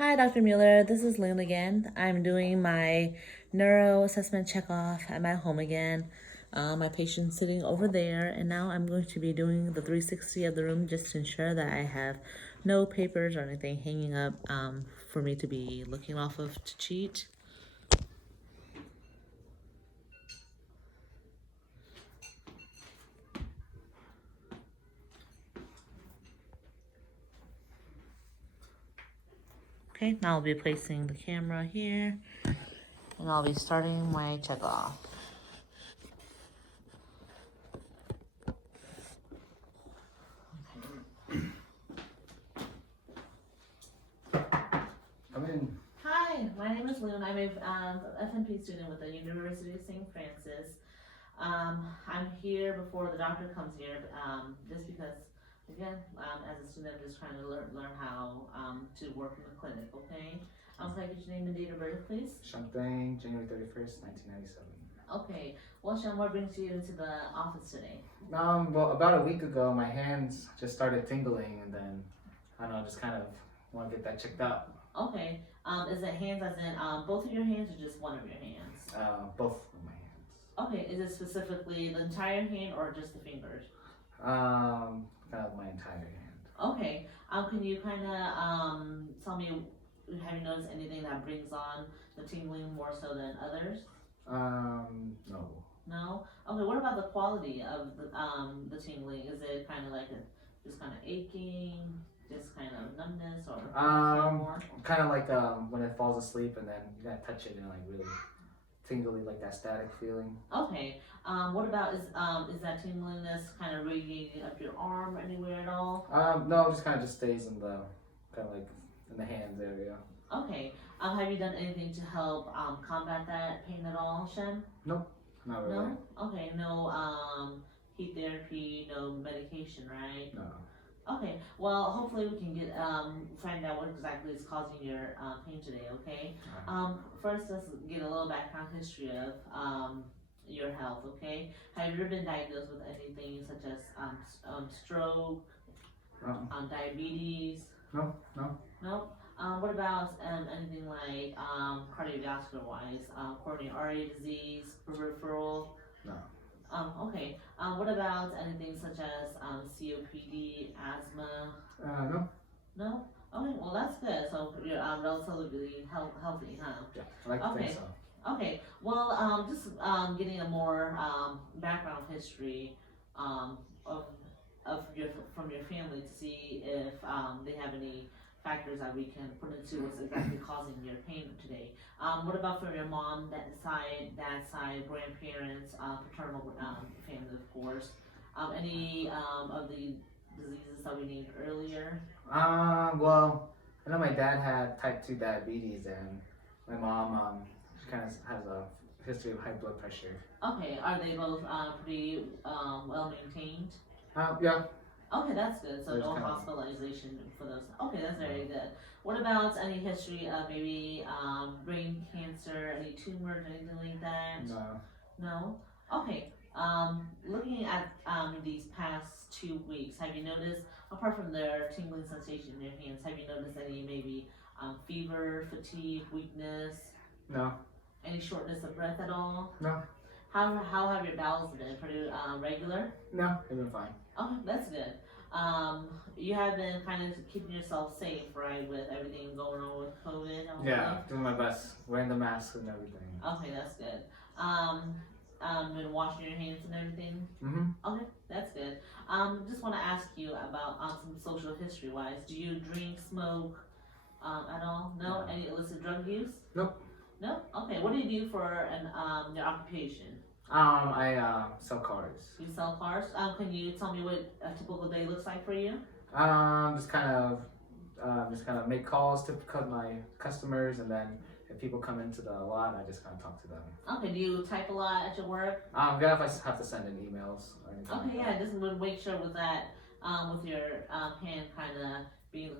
Hi, Dr. Mueller. This is Lynn again. I'm doing my neuro assessment checkoff at my home again. My patient's sitting over there, and now I'm going to be doing the 360 of the room just to ensure that I have no papers or anything hanging up for me to be looking off of to cheat. Okay, now I'll be placing the camera here, and I'll be starting my checkoff. Come in. Hi, my name is Lynn. I'm a FNP student with the University of St. Francis. I'm here before the doctor comes here, just because, again, as a student, I'm just trying to learn how to work in the clinic. Okay. Can I get your name and date of birth, please? Thang, January 31st, 1997. Okay. Well, Sean, what brings you into the office today? Well, about a week ago, my hands just started tingling, and then I don't know, just kind of want to get that checked out. Okay. Is it hands as in both of your hands or just one of your hands? Both of my hands. Okay. Is it specifically the entire hand or just the fingers? Kind of my entire hand. Okay. Can you kind of tell me, have you noticed anything that brings on the tingling more so than others? No. No? Okay, what about the quality of the tingling? Is it kind of like just kind of aching, just kind of numbness, or more? Kind of like when it falls asleep and then you gotta touch it and like really tingly, like that static feeling. Okay. What about is that tinglingness kind of radiating up your arm anywhere at all? No, it just kind of just stays in the kind of like in the hands area. Okay. Have you done anything to help combat that pain at all, Shem? Nope, not really. No? Okay, no heat therapy, no medication, right? No. Okay, well, hopefully we can get find out what exactly is causing your pain today, okay? First, let's get a little background history of your health, okay? Have you ever been diagnosed with anything such as stroke, diabetes? No. No? What about anything like cardiovascular wise, coronary artery disease, peripheral? No. Okay. What about anything such as COPD, asthma? No. No? Okay, well that's good. So you're relatively healthy, huh? Yeah, I like to think so. Okay. Well, just getting a more background history of your from your family to see if they have any factors that we can put into what's exactly causing your pain today. What about from your mom, dad side, grandparents, paternal family, of course? Any of the diseases that we named earlier? Well, I know my dad had type 2 diabetes, and my mom, she kind of has a history of high blood pressure. Okay, are they both pretty well maintained? Yeah. Okay, that's good. So There's no kind of- hospitalization for those. Okay, that's very good. What about any history of maybe brain cancer, any tumors, anything like that? No. No? Okay. Looking at these past 2 weeks, have you noticed, apart from their tingling sensation in your hands, have you noticed any maybe fever, fatigue, weakness? No. Any shortness of breath at all? No. How have your bowels been? Pretty regular? No. They've been fine. Oh, that's good. You have been kind of keeping yourself safe, right, with everything going on with COVID? Yeah, doing my best, wearing the mask and everything. Okay, that's good. Been washing your hands and everything? Okay, that's good. Just want to ask you about some social history wise. Do you drink, smoke, at all? No? No. Any illicit drug use? Nope. No? Okay, what do you do for your occupation? I sell cars. You sell cars? Can you tell me what a typical day looks like for you? Just kind of make calls to my customers, and then if people come into the lot, I just kind of talk to them. Okay, do you type a lot at your work? Yeah, if I have to send in emails or anything. Okay, like yeah, that. just would make sure with that, with your hand kind of being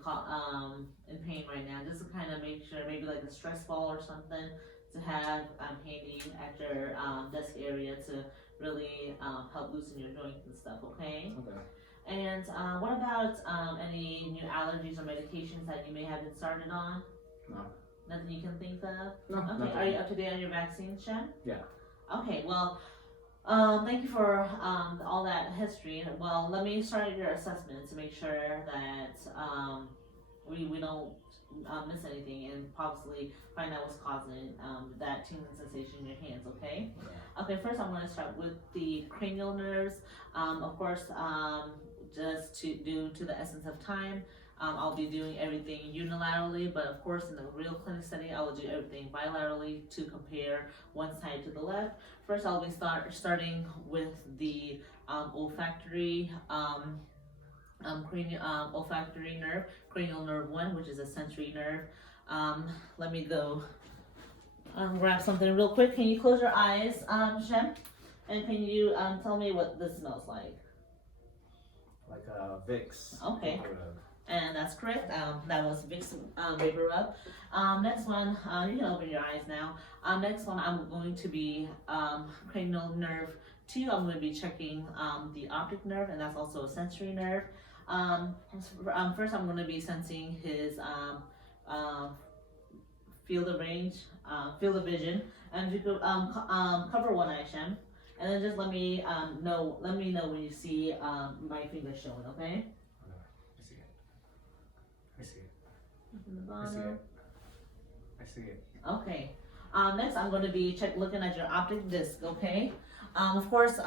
in pain right now, just to kind of make sure maybe like a stress ball or something to have handy at your desk area to really help loosen your joints and stuff. Okay. Okay. And what about any new allergies or medications that you may have been started on? No. Nothing you can think of? No. Okay, Nothing. are you up to date on your vaccine, Shem? Yeah. Okay, well, thank you for all that history. Well, let me start your assessment to make sure that we don't miss anything and possibly find out what's causing that tingling sensation in your hands, okay? Okay, first I'm going to start with the cranial nerves. Of course, just due to the essence of time, I'll be doing everything unilaterally, but of course in the real clinic setting, I will do everything bilaterally to compare one side to the left. First, I'll be starting with the olfactory olfactory nerve, cranial nerve 1, which is a sensory nerve. Let me go grab something real quick. Can you close your eyes, Shem? And can you tell me what this smells like? Like Vicks. Okay. And that's correct. That was Vicks Vapor Rub. Next one, you can open your eyes now. Next one, I'm going to be cranial nerve 2. I'm going to be checking the optic nerve, and that's also a sensory nerve. First, I'm going to be sensing his field of range, field of vision, and if you could cover one eye, Shem, and then just let me know when you see my finger showing, okay? I see it. From the I see bottom. it. I see it. Okay. Next, I'm going to be looking at your optic disc. Okay. Of course,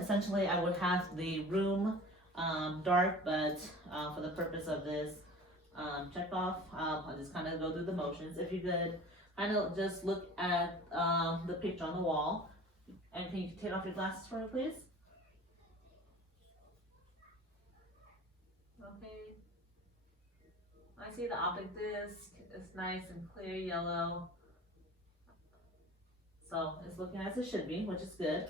essentially, I would have the room dark, but for the purpose of this check off, I'll just kind of go through the motions. If you could kind of just look at the picture on the wall, and can you take off your glasses for me, please? Okay. I see the optic disc. It's nice and clear yellow. So it's looking as it should be, which is good.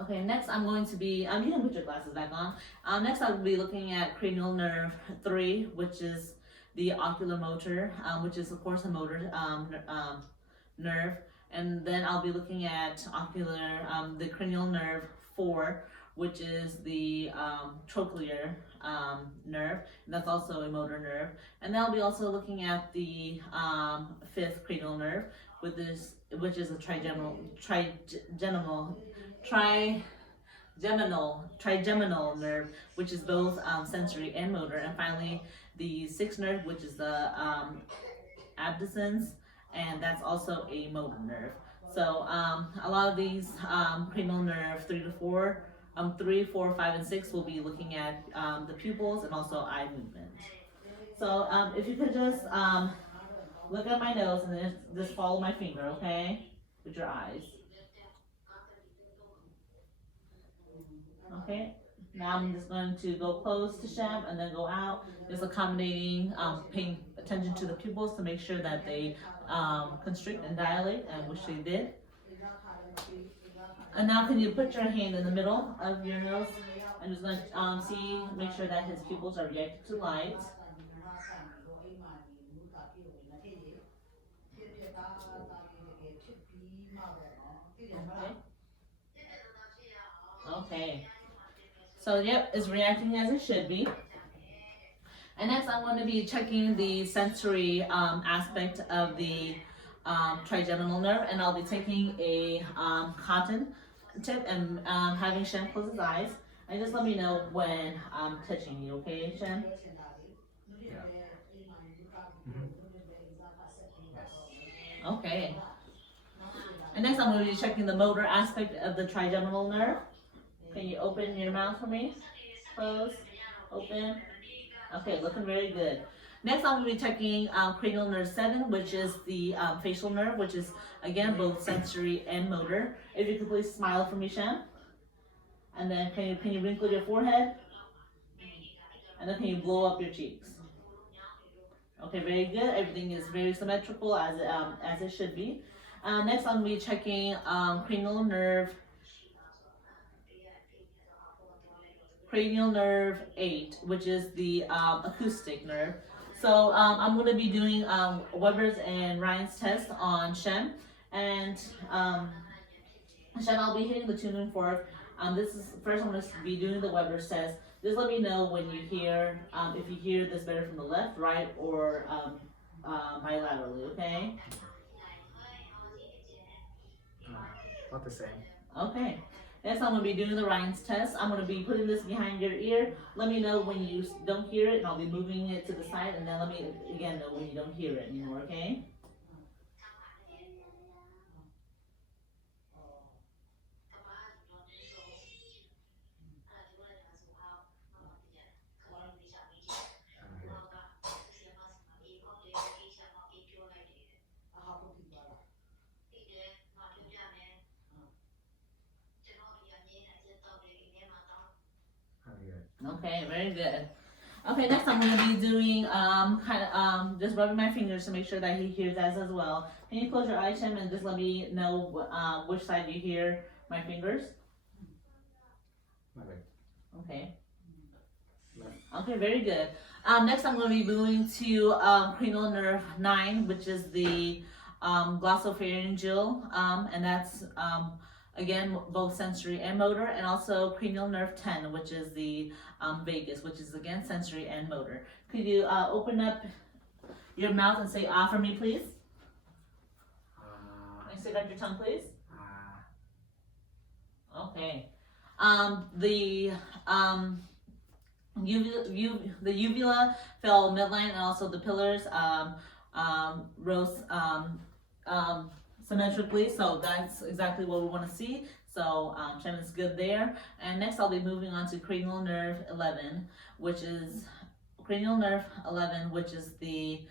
Okay, next I'm going to be, you can put your glasses back on. Next I'll be looking at cranial nerve 3, which is the ocular motor, which is of course a motor nerve. And then I'll be looking at the cranial nerve 4, which is the trochlear nerve, and that's also a motor nerve. And then I'll be also looking at the 5th cranial nerve, which is a trigeminal nerve, which is both sensory and motor. And finally, the 6th nerve, which is the abducens, and that's also a motor nerve. So a lot of these cranial nerve 3, 4, 5, and 6 will be looking at the pupils and also eye movement. So if you could just look at my nose and then just follow my finger, okay, with your eyes. Okay, now I'm just going to go close to Shem and then go out, just accommodating, paying attention to the pupils to make sure that they constrict and dilate, and which they did. And now can you put your hand in the middle of your nose? I'm just going to make sure that his pupils are reacting to light. Okay. So yep, it's reacting as it should be. And next I'm going to be checking the sensory aspect of the trigeminal nerve, and I'll be taking a cotton tip and having Shem close his eyes. And just let me know when I'm touching you, okay, Shem? Yeah. Okay. And next I'm going to be checking the motor aspect of the trigeminal nerve. Can you open your mouth for me? Close. Open. Okay, looking very good. Next I'm going to be checking cranial nerve 7, which is the facial nerve, which is again both sensory and motor. If you could please smile for me, Shem. And then can you wrinkle your forehead? And then can you blow up your cheeks? Okay, very good. Everything is very symmetrical as it should be. Next I'm going to be checking cranial nerve 8, which is the acoustic nerve. So I'm going to be doing Weber's and Ryan's test on Shem. And Shem, I'll be hitting the tuning fork This is first I'm going to be doing the Weber's test. Just let me know when you hear, if you hear this better from the left, right, or bilaterally, okay? About the same. Okay. Next, I'm going to be doing the Ryan's test. I'm going to be putting this behind your ear. Let me know when you don't hear it, and I'll be moving it to the side, and then let me again know when you don't hear it anymore, okay? Okay, very good. Okay, next I'm gonna be doing just rubbing my fingers to make sure that he hears that as well. Can you close your eyes, Shem, and just let me know which side you hear my fingers? Okay. Okay, very good. Next I'm going to be moving to cranial nerve 9, which is the glossopharyngeal, and that's again both sensory and motor, and also cranial nerve 10, which is the vagus, which is again sensory and motor. Could you open up your mouth and say ah for me, please? Can you stick out your tongue, please? Okay. The uvula fell midline, and also the pillars rose symmetrically, so that's exactly what we want to see. So Shem is good there. And next I'll be moving on to cranial nerve 11, which is the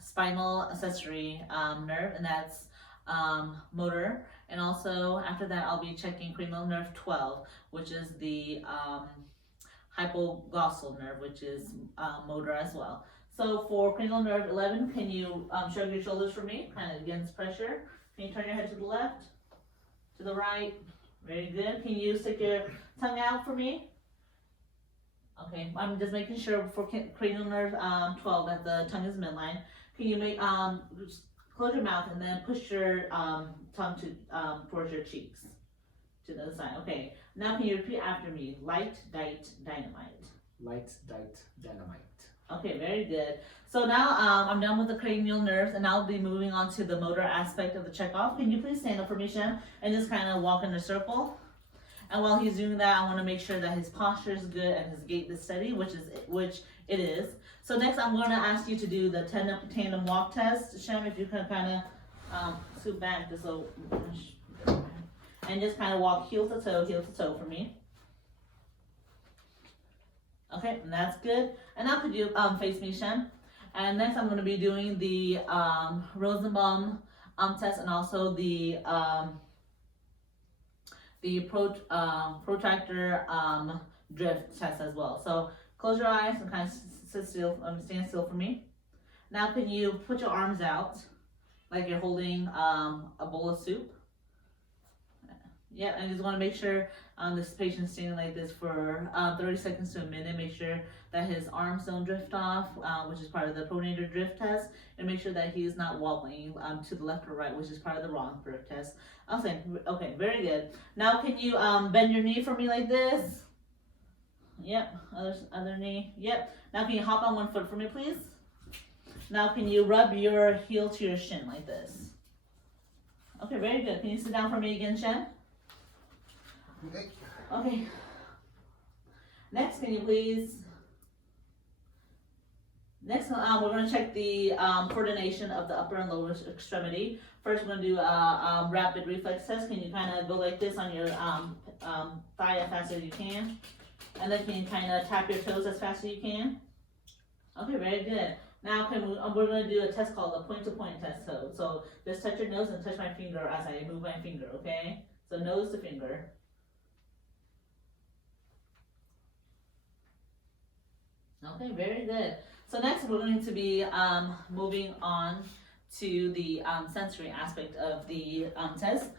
spinal accessory nerve, and that's motor. And also after that I'll be checking cranial nerve 12, which is the hypoglossal nerve, which is motor as well. So for cranial nerve 11, can you shrug your shoulders for me, kind of against pressure? Can you turn your head to the left, to the right? Very good. Can you stick your tongue out for me? Okay, I'm just making sure for cranial nerve 12 that the tongue is midline. Can you make close your mouth and then push your tongue to towards your cheeks, to the other side. Okay. Now can you repeat after me? Light, dite, dynamite. Light, dite, dynamite. Okay, very good. So now I'm done with the cranial nerves, and I'll be moving on to the motor aspect of the checkoff. Can you please stand up for me, Shem, and just kind of walk in a circle? And while he's doing that, I want to make sure that his posture is good and his gait is steady, which it is. So next, I'm going to ask you to do the tandem walk test. Shem, if you can kind of scoot back just so, and just kind of walk heel to toe for me. Okay, and that's good. And now could you face me, Shem? And next, I'm going to be doing the Rosenbaum test, and also the protractor drift test as well. So close your eyes and kind of stand still for me. Now can you put your arms out like you're holding a bowl of soup? Yeah, and you just want to make sure this patient's standing like this for 30 seconds to a minute. Make sure that his arms don't drift off, which is part of the pronator drift test, and make sure that he is not wobbling to the left or right, which is part of the wrong drift test. Okay, very good. Now can you bend your knee for me like this? Yep, other knee. Yep. Now can you hop on one foot for me, please? Now can you rub your heel to your shin like this? Okay, very good. Can you sit down for me again, Shen? Okay. Next, can you please? Next, we're going to check the coordination of the upper and lower extremity. First, we're going to do a rapid reflex test. Can you kind of go like this on your thigh as fast as you can? And then can you kind of tap your toes as fast as you can? Okay, very good. Now we're going to do a test called a point-to-point test. So just touch your nose and touch my finger as I move my finger, okay? So nose to finger. Okay, very good. So next we're going to be moving on to the sensory aspect of the test.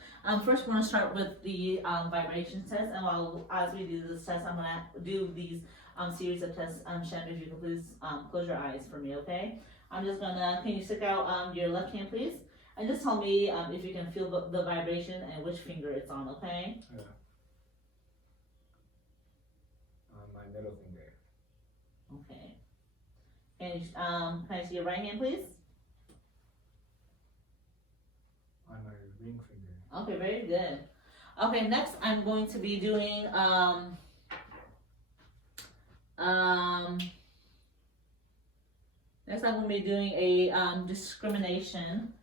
First we're going to start with the vibration test, and as we do this test, I'm going to do these series of tests. Shem, if you could please close your eyes for me, okay? I'm just going to, can you stick out your left hand, please? And just tell me if you can feel the vibration and which finger it's on, okay? Yeah. middle finger. Okay. Can I see your right hand, please? On my ring finger. Okay, very good. Okay, next I'm going to be doing next I'm going to be doing a discrimination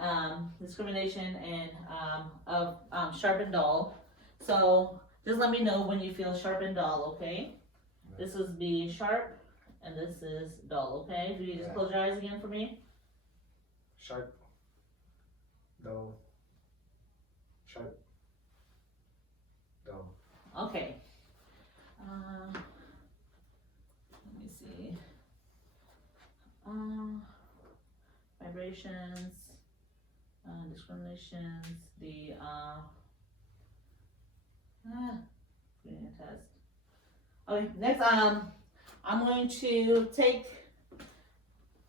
and of sharp and dull. So just let me know when you feel sharp and dull, okay? Okay. This is be sharp and this is dull, okay? Will you just close your eyes again for me? Sharp, dull, sharp, dull. Okay. Let me see. Vibrations, discriminations, the getting a test. Okay, next I'm going to take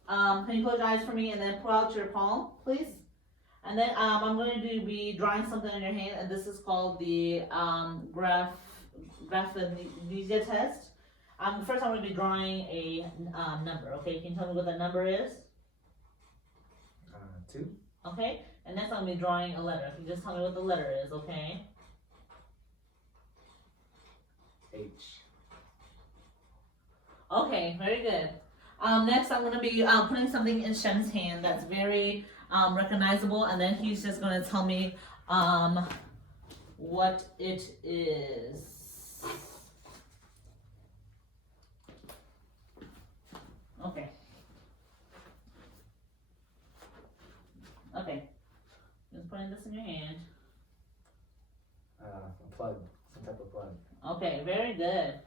can you close your eyes for me and then pull out your palm, please? And then I'm going to be drawing something on your hand, and this is called the graphanesia test. First I'm going to be drawing a number, okay? Can you tell me what that number is? 2. Okay, and next I'm going to be drawing a letter. Can you just tell me what the letter is, okay? H. Okay, very good. Next I'm going to be putting something in Shem's hand that's very recognizable, and then he's just going to tell me what it is. Okay. Okay. Just putting this in your hand. A plug. Some type of plug. Okay, very good.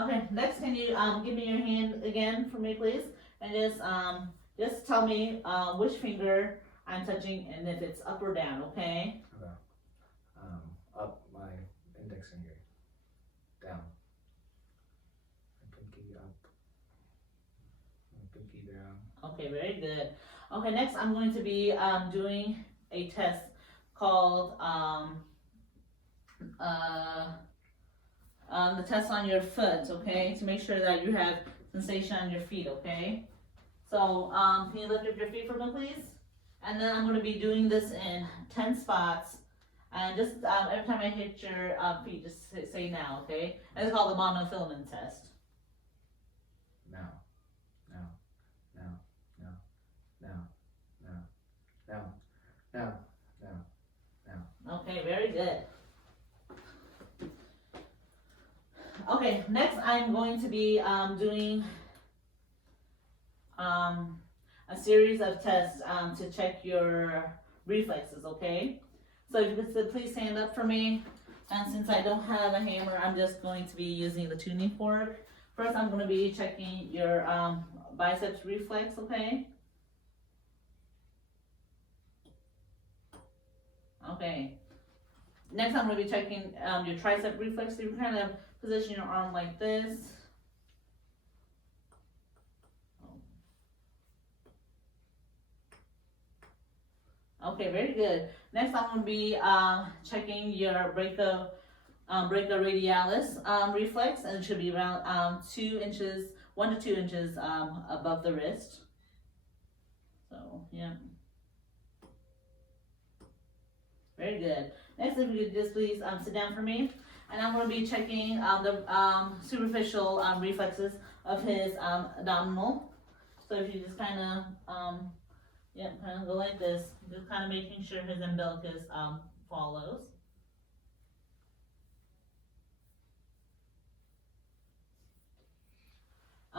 Okay, next can you give me your hand again for me, please? And just tell me which finger I'm touching and if it's up or down, okay? Okay. Up, my index finger. Down. My pinky up. My pinky down. Okay, very good. Okay, next I'm going to be doing a test called the test on your foot, okay? To make sure that you have sensation on your feet, okay? So, can you lift up your feet for me, please? And then I'm going to be doing this in 10 spots. And just every time I hit your feet, just say now, okay? And it's called the monofilament test. Now. Now. Now. Now. Now. Now. Now. Now. Now. Now. Okay, very good. Okay, next I'm going to be doing a series of tests to check your reflexes, okay? So if you could please stand up for me. And since I don't have a hammer, I'm just going to be using the tuning fork. First, I'm going to be checking your biceps reflex, okay? Okay. Next, I'm going to be checking your tricep reflex. So you kind of position your arm like this. Okay, very good. Next, I'm going to be checking your brachioradialis reflex, and it should be around 2 inches, 1 to 2 inches above the wrist. So, yeah. Very good. Next, if you could just please sit down for me. And I'm going to be checking the superficial reflexes of his abdominal. So if you just kind of, kind of go like this, just kind of making sure his umbilicus follows.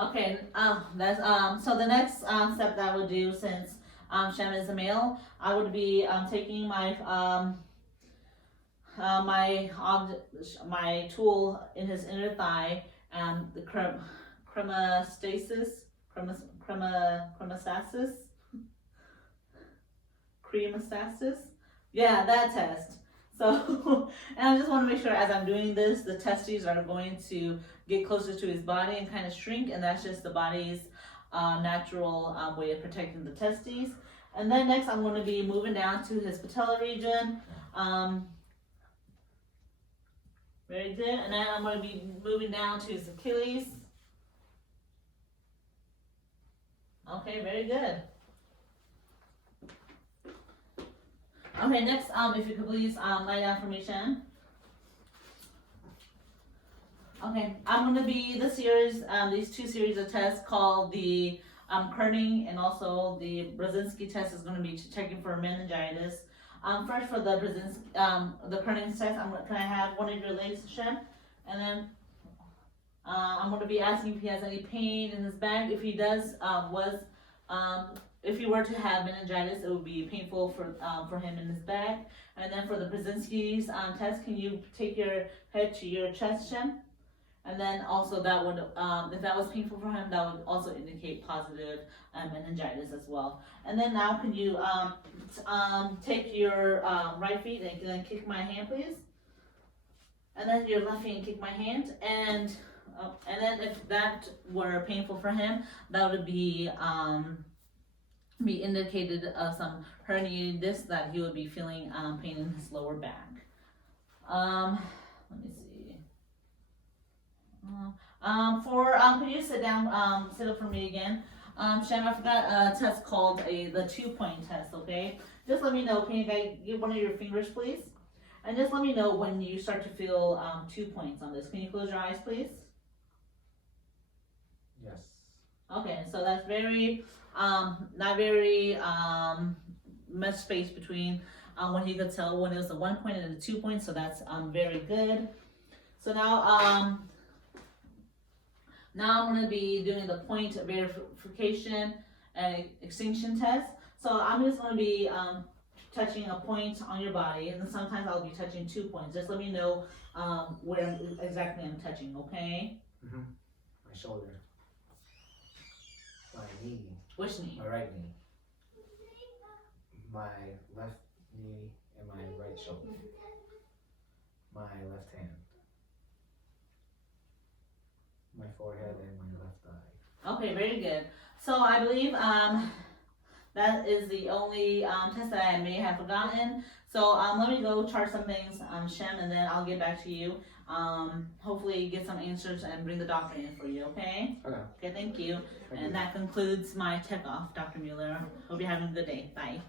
Okay, that's so the next step that I would do, since Shem is a male, I would be taking my my tool in his inner thigh, the cremostasis. Yeah, that test. So, and I just want to make sure as I'm doing this, the testes are going to get closer to his body and kind of shrink, and that's just the body's natural way of protecting the testes. And then next, I'm going to be moving down to his patella region. Very good. And then I'm going to be moving down to his Achilles. Okay, very good. Okay, next, if you could please lie down for me, Shem. Okay, I'm going to be the series, these two series of tests called the kerning and also the Brzezinski test is going to be checking for meningitis. First for the Brzezinski, the kerning test, can I have one of your legs, Shem? And then I'm going to be asking if he has any pain in his back. If he does, if he were to have meningitis, it would be painful for him in his back. And then for the Brzezinski's test, can you take your head to your chest, Shem? And then also that would, if that was painful for him, that would also indicate positive meningitis as well. And then now can you take your right feet and then kick my hand, please? And then your left feet and kick my hand. And then if that were painful for him, that would be indicated of some herniated disc that he would be feeling pain in his lower back. Let me see. Can you sit down, sit up for me again? Shem, I forgot a test called the 2-point test, okay? Just let me know, can you guys give one of your fingers, please? And just let me know when you start to feel 2 points on this. Can you close your eyes, please? Yes. Okay, so that's very, not very much space between when he could tell when it was a 1 point and a 2 point, so that's very good. So now, now I'm going to be doing the point verification and extinction test. So I'm just going to be touching a point on your body, and then sometimes I'll be touching 2 points. Just let me know where exactly I'm touching, okay? Mm-hmm. My shoulder. My knee. Which knee? My right knee. My left knee and my right shoulder. My left hand. My forehead and my left eye. Okay, very good. So I believe that is the only test that I may have forgotten. So let me go chart some things, Shem, and then I'll get back to you. Hopefully get some answers and bring the doctor in for you, okay? Okay. Okay, thank you. And that concludes my tech off, Dr. Mueller. Hope you're having a good day. Bye.